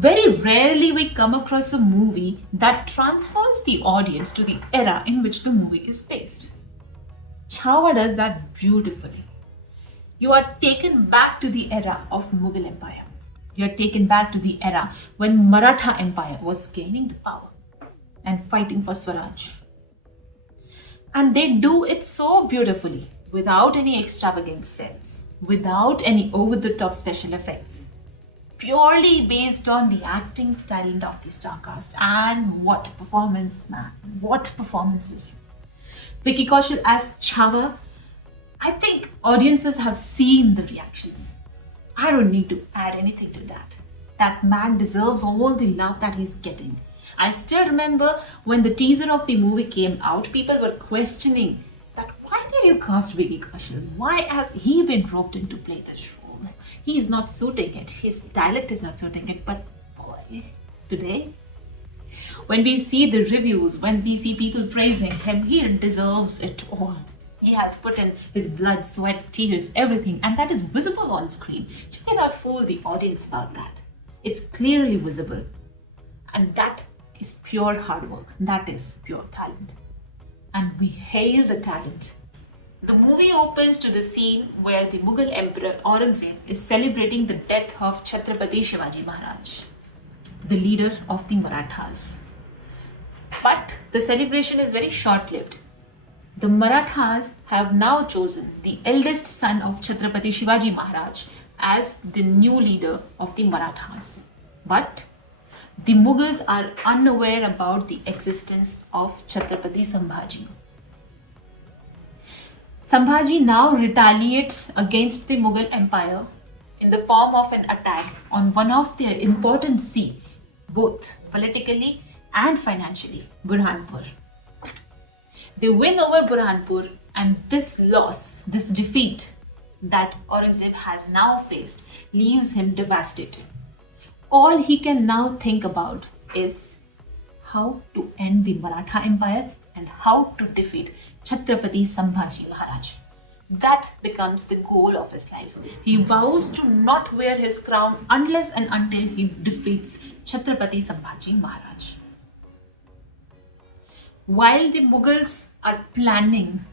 Very rarely we come across a movie that transfers the audience to the era in which the movie is based. Chhawa does that beautifully. You are taken back to the era of Mughal Empire. You are taken back to the era when Maratha Empire was gaining the power and fighting for swaraj. And they do it so beautifully, without any extravagant sets, without any over-the-top special effects, purely based on the acting talent of the star cast. And what performance, man! What performances! Vicky Kaushal as Chhawa. I think audiences have seen the reactions. I don't need to add anything to that. That man deserves all the love that he's getting. I still remember when the teaser of the movie came out, people were questioning that why did you cast Vicky Kaushal? Why has he been roped in to play this role? He is not suiting it. His dialect is not suiting it. But boy, today, when we see the reviews, when we see people praising him, he deserves it all. He has put in his blood, sweat, tears, everything, and that is visible on screen. You cannot fool the audience about that. It's clearly visible. And that is pure hard work. That is pure talent. And we hail the talent. The movie opens to the scene where the Mughal Emperor Aurangzeb is celebrating the death of Chatrapati Shivaji Maharaj, the leader of the Marathas. But the celebration is very short-lived. The Marathas have now chosen the eldest son of Chhatrapati Shivaji Maharaj as the new leader of the Marathas. But the Mughals are unaware about the existence of Chhatrapati Sambhaji. Sambhaji now retaliates against the Mughal Empire in the form of an attack on one of their important seats, both politically and financially, Burhanpur. They win over Burhanpur, and this loss, this defeat that Aurangzeb has now faced leaves him devastated. All he can now think about is how to end the Maratha Empire and how to defeat Chhatrapati Sambhaji Maharaj. That becomes the goal of his life. He vows to not wear his crown unless and until he defeats Chhatrapati Sambhaji Maharaj. While the Mughals are planning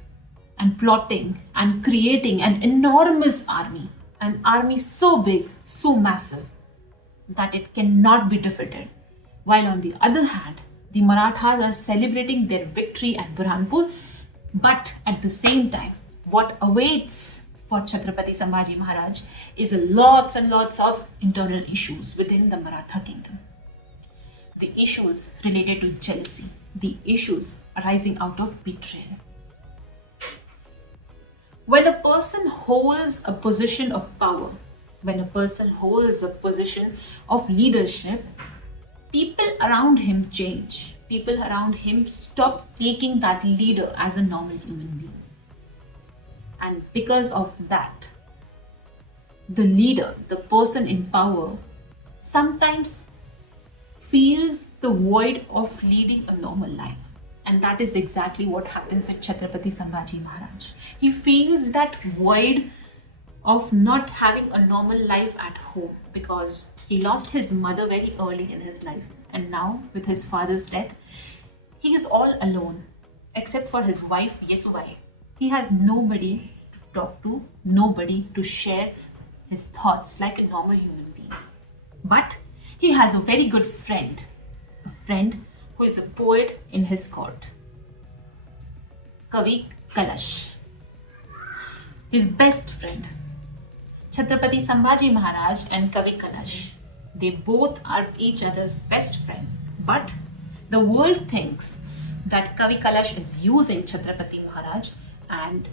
and plotting and creating an enormous army, an army so big, so massive, that it cannot be defeated, while on the other hand, the Marathas are celebrating their victory at Burhanpur, but at the same time, what awaits for Chhatrapati Sambhaji Maharaj is lots and lots of internal issues within the Maratha kingdom. The issues related to jealousy, the issues arising out of betrayal. When a person holds a position of power, when a person holds a position of leadership, people around him change. People around him stop taking that leader as a normal human being. And because of that, the leader, the person in power, sometimes feels the void of leading a normal life. And that is exactly what happens with Chhatrapati Sambhaji Maharaj. He feels that void of not having a normal life at home because he lost his mother very early in his life. And now, with his father's death, he is all alone, except for his wife Yesubai. He has nobody to talk to, nobody to share his thoughts like a normal human being. But he has a very good friend, a friend who is a poet in his court, Kavi Kalash. His best friend, Chhatrapati Sambhaji Maharaj and Kavi Kalash. They both are each other's best friend. But the world thinks that Kavi Kalash is using Chhatrapati Maharaj, and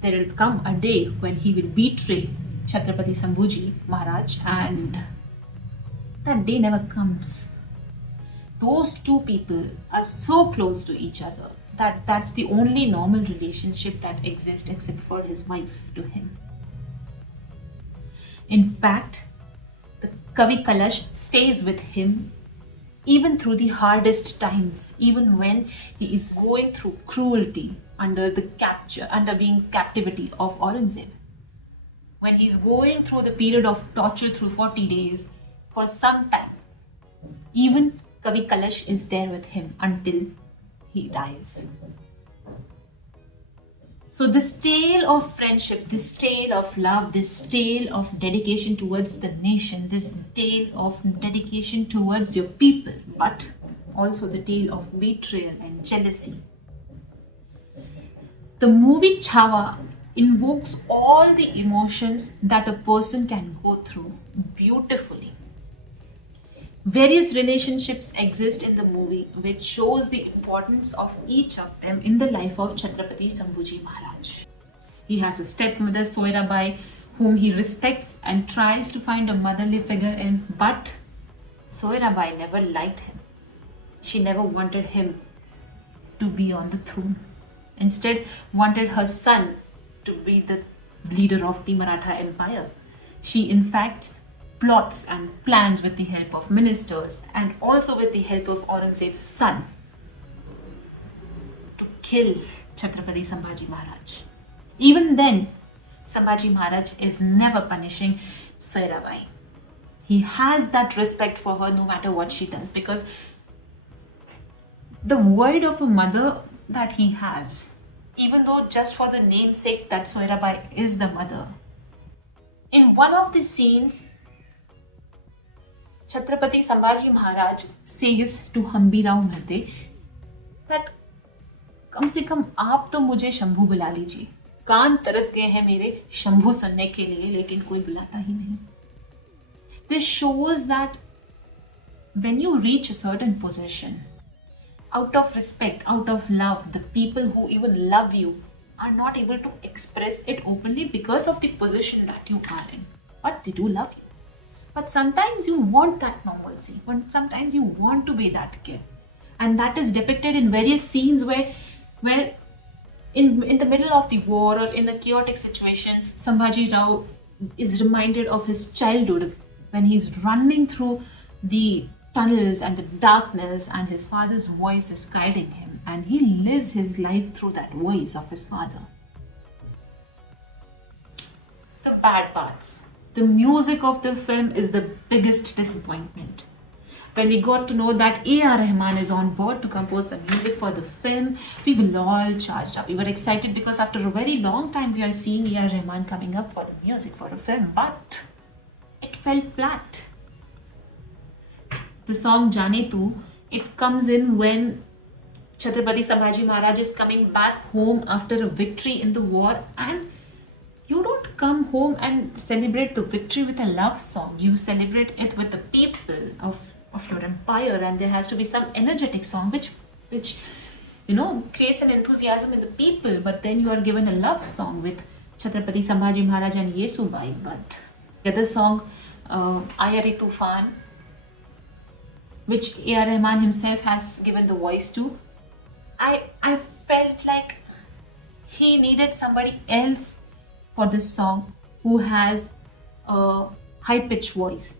there will come a day when he will betray Chhatrapati Sambhaji Maharaj, and that day never comes. Those two people are so close to each other that that's the only normal relationship that exists except for his wife to him. In fact, the Kavi Kalash stays with him even through the hardest times, even when he is going through cruelty under being captivity of Aurangzeb. When he's going through the period of torture through 40 days, for some time, Even Kavi Kalash is there with him until he dies. So this tale of friendship, this tale of love, this tale of dedication towards the nation, this tale of dedication towards your people, but also the tale of betrayal and jealousy. The movie Chhaava invokes all the emotions that a person can go through beautifully. Various relationships exist in the movie which shows the importance of each of them in the life of Chhatrapati Sambhaji Maharaj. He has a stepmother Soirabai whom he respects and tries to find a motherly figure in, but Soirabai never liked him. She never wanted him to be on the throne. Instead, wanted her son to be the leader of the Maratha Empire. She in fact plots and plans with the help of ministers and also with the help of Aurangzeb's son to kill Chhatrapati Sambhaji Maharaj. Even then, Sambhaji Maharaj is never punishing Soirabai. He has that respect for her no matter what she does, because the void of a mother that he has, even though just for the namesake that Soirabai is the mother. In one of the scenes, Chhatrapati Sambhaji Maharaj says to Hambirao Mehte that कम से कम आप तो मुझे शंभू बुला लीजिए, कान तरस गए हैं मेरे शंभू सुनने के लिए, लेकिन कोई बुलाता ही नहीं. This shows that when you reach a certain position, out of respect, out of love, the people who even love you are not able to express it openly because of the position that you are in. But they do love you. But sometimes you want that normalcy. Sometimes you want to be that kid. And that is depicted in various scenes where in the middle of the war or in a chaotic situation, Sambhaji Rao is reminded of his childhood when he's running through the tunnels and the darkness and his father's voice is guiding him, and he lives his life through that voice of his father. The bad parts. The music of the film is the biggest disappointment. When we got to know that A.R. Rahman is on board to compose the music for the film, we were all charged up. We were excited because after a very long time we are seeing A.R. Rahman coming up for the music for the film, but it fell flat. The song Jaane Tu, it comes in when Chhatrapati Sambhaji Maharaj is coming back home after a victory in the war, and you don't come home and celebrate the victory with a love song. You celebrate it with the people of your empire, and there has to be some energetic song which creates an enthusiasm in the people. But then you are given a love song with Chhatrapati Sambhaji Maharaj and Yesubai. But the other song, Ayari Tufan, which A.R. Rahman himself has given the voice to, I felt like he needed somebody else for this song who has a high-pitched voice.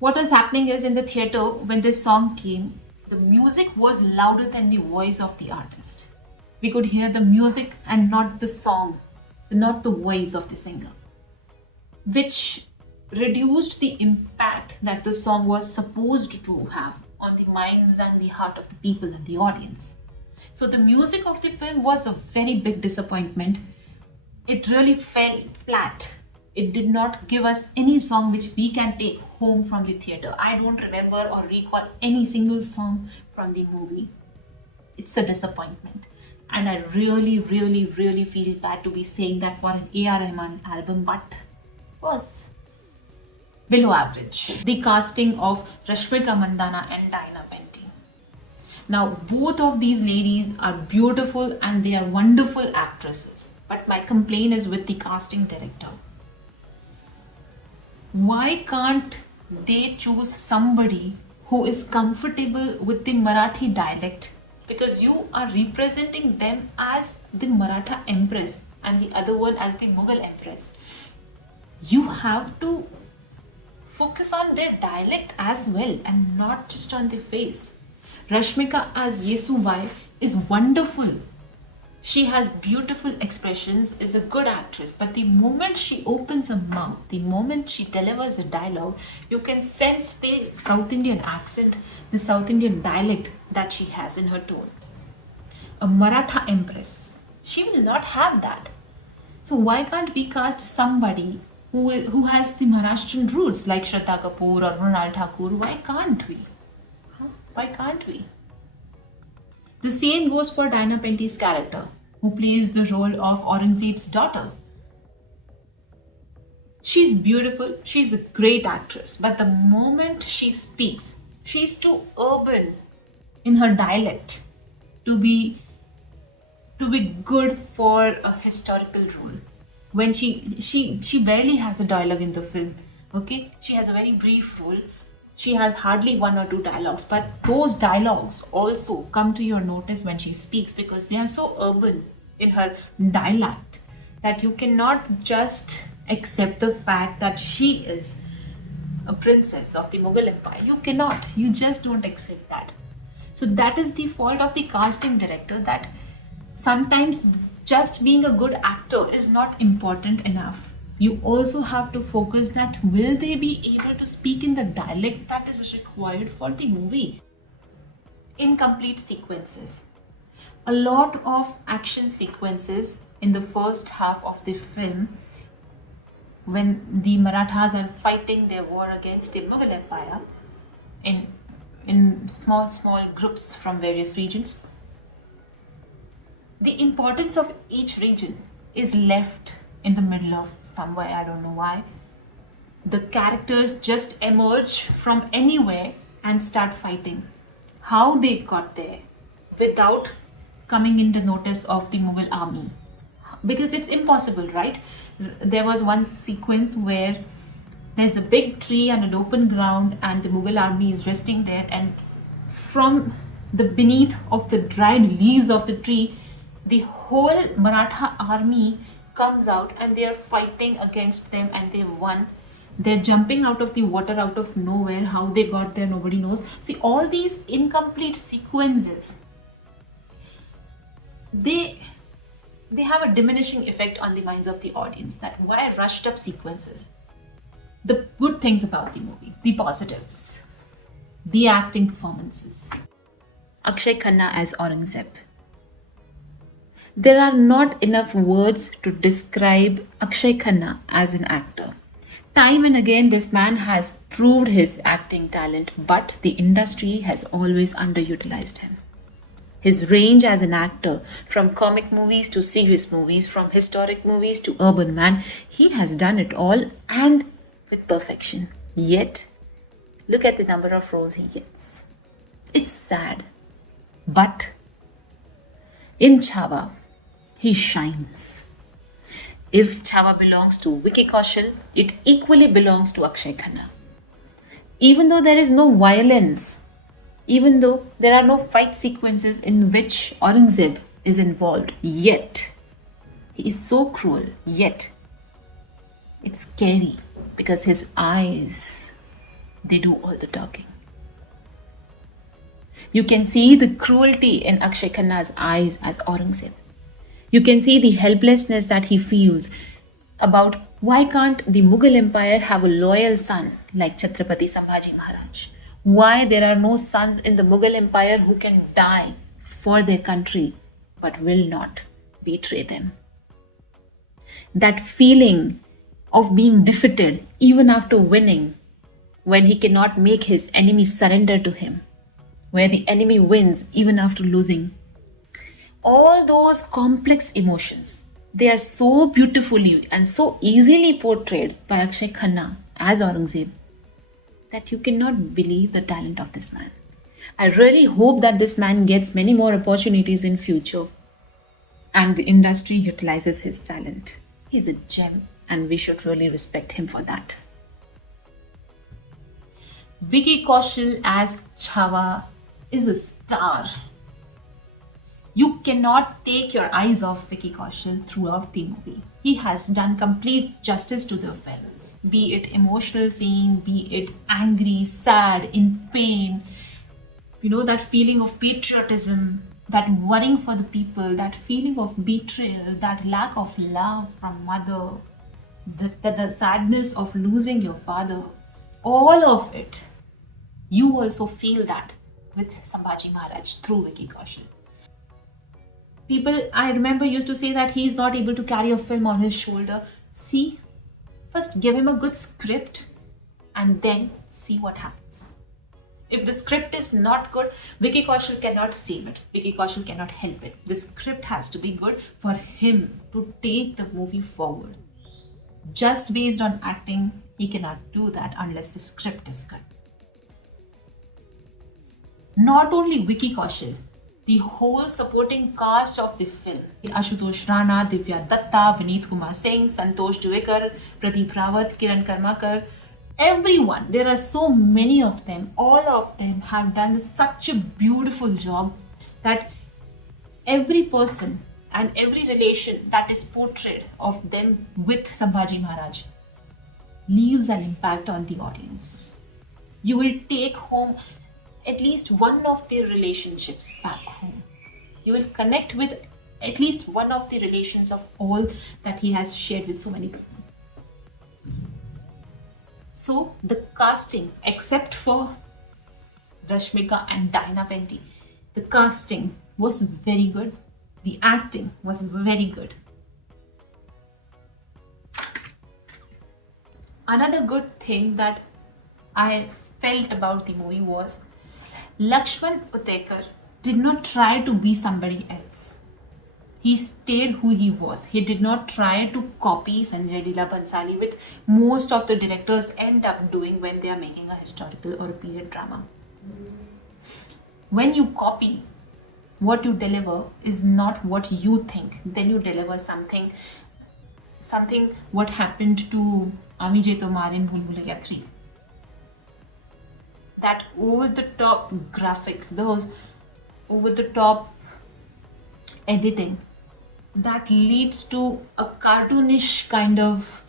What was happening is, in the theatre, when this song came, the music was louder than the voice of the artist. We could hear the music and not the song, not the voice of the singer, which reduced the impact that the song was supposed to have on the minds and the heart of the people and the audience. So the music of the film was a very big disappointment. It really fell flat. It did not give us any song which we can take home from the theatre. I don't remember or recall any single song from the movie. It's a disappointment. And I really, really, really feel bad to be saying that for an A.R. Rahman album, but it was below average. The casting of Rashmika Mandana and Diana Penty. Now, both of these ladies are beautiful and they are wonderful actresses. But my complaint is with the casting director. Why can't they choose somebody who is comfortable with the Marathi dialect? Because you are representing them as the Maratha Empress and the other one as the Mughal Empress. You have to focus on their dialect as well and not just on the face. Rashmika as Yesubai is wonderful. She has beautiful expressions, is a good actress, but the moment she opens her mouth, the moment she delivers a dialogue, you can sense the South Indian accent, the South Indian dialect that she has in her tone. A Maratha empress, she will not have that. So why can't we cast somebody who has the Maharashtrian roots like Shraddha Kapoor or Mrinal Thakur? Why can't we? Why can't we? The same goes for Diana Penty's character, who plays the role of Aurangzeb's daughter. She's beautiful, she's a great actress, but the moment she speaks, she's too urban in her dialect to be good for a historical role. When she barely has a dialogue in the film, okay? She has a very brief role. She has hardly one or two dialogues, but those dialogues also come to your notice when she speaks because they are so urban in her dialect that you cannot just accept the fact that she is a princess of the Mughal Empire. You cannot. You just don't accept that. So that is the fault of the casting director, that sometimes just being a good actor is not important enough. You also have to focus that will they be able to speak in the dialect that is required for the movie. Incomplete sequences. A lot of action sequences in the first half of the film when the Marathas are fighting their war against the Mughal Empire in small groups from various regions. The importance of each region is left in the middle of somewhere, I don't know why. The characters just emerge from anywhere and start fighting. How they got there without coming into notice of the Mughal army? Because it's impossible, right? There was one sequence where there's a big tree and an open ground and the Mughal army is resting there, and from the beneath of the dried leaves of the tree, the whole Maratha army comes out and they are fighting against them and they've won. They're jumping out of the water out of nowhere. How they got there, nobody knows. See, all these incomplete sequences, they have a diminishing effect on the minds of the audience. That why rushed up sequences? The good things about the movie, the positives, the acting performances. Akshay Khanna as Aurangzeb. There are not enough words to describe Akshay Khanna as an actor. Time and again, this man has proved his acting talent, but the industry has always underutilized him. His range as an actor, from comic movies to serious movies, from historic movies to urban man, he has done it all and with perfection. Yet, look at the number of roles he gets. It's sad. But in CHHAVA, he shines. If CHHAVA belongs to Vicky Kaushal, it equally belongs to Akshay Khanna. Even though there is no violence, even though there are no fight sequences in which Aurangzeb is involved, yet he is so cruel, yet it's scary because his eyes, they do all the talking. You can see the cruelty in Akshay Khanna's eyes as Aurangzeb. You can see the helplessness that he feels about why can't the Mughal Empire have a loyal son like Chatrapati Sambhaji Maharaj? Why there are no sons in the Mughal Empire who can die for their country but will not betray them? That feeling of being defeated even after winning, when he cannot make his enemy surrender to him, where the enemy wins even after losing. All those complex emotions, they are so beautifully and so easily portrayed by Akshay Khanna as Aurangzeb that you cannot believe the talent of this man. I really hope that this man gets many more opportunities in future and the industry utilizes his talent. He's a gem and we should really respect him for that. Vicky Kaushal as CHHAVA is a star. You cannot take your eyes off Vicky Kaushal throughout the movie. He has done complete justice to the film. Be it emotional scene, be it angry, sad, in pain. You know, that feeling of patriotism that worrying for the people, that feeling of betrayal, that lack of love from mother, the sadness of losing your father, all of it, you also feel that with Sambhaji Maharaj through Vicky Kaushal. People, I remember, used to say that he is not able to carry a film on his shoulder. See, first give him a good script and then see what happens. If the script is not good, Vicky Kaushal cannot save it. Vicky Kaushal cannot help it. The script has to be good for him to take the movie forward. Just based on acting, he cannot do that unless the script is good. Not only Vicky Kaushal, the whole supporting cast of the film, Ashutosh Rana, Divya Datta, Vineet Kumar Singh, Santosh Juvekar, Pradeep Rawat, Kiran Karmakar, everyone, there are so many of them, all of them have done such a beautiful job that every person and every relation that is portrayed of them with Sambhaji Maharaj leaves an impact on the audience. You will take home at least one of their relationships back home. You will connect with at least one of the relations of all that he has shared with so many people. So the casting, except for Rashmika and Diana Penty, the casting was very good. The acting was very good. Another good thing that I felt about the movie was Lakshman Utekar did not try to be somebody else. He stayed who he was. He did not try to copy Sanjay Leela Bhansali, which most of the directors end up doing when they are making a historical or a period drama. When you copy, what you deliver is not what you think. Then you deliver something what happened to Ami Je Tomar in Bhool Bhulaiya 3. That over-the-top graphics, those over-the-top editing, that leads to a cartoonish kind of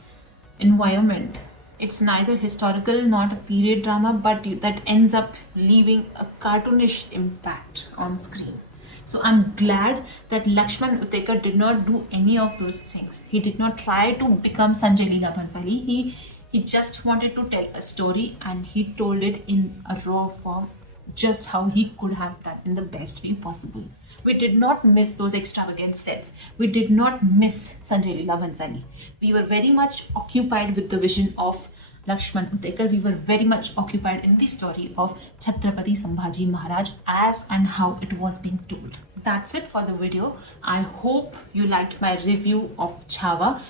environment. It's neither historical nor a period drama, but that ends up leaving a cartoonish impact on screen. So I'm glad that Lakshman Utekar did not do any of those things. He did not try to become Sanjay Leela Bhansali. He just wanted to tell a story and he told it in a raw form, just how he could have done in the best way possible. We did not miss those extravagant sets. We did not miss Sanjay Leela Bhansali. We were very much occupied with the vision of Lakshman Utekar. We were very much occupied in the story of Chhatrapati Sambhaji Maharaj as and how it was being told. That's it for the video. I hope you liked my review of CHHAVA.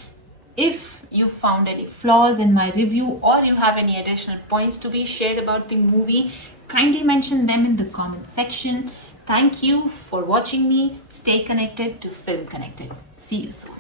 If you found any flaws in my review or you have any additional points to be shared about the movie, kindly mention them in the comment section. Thank you for watching me. Stay connected to Film Connected. See you soon.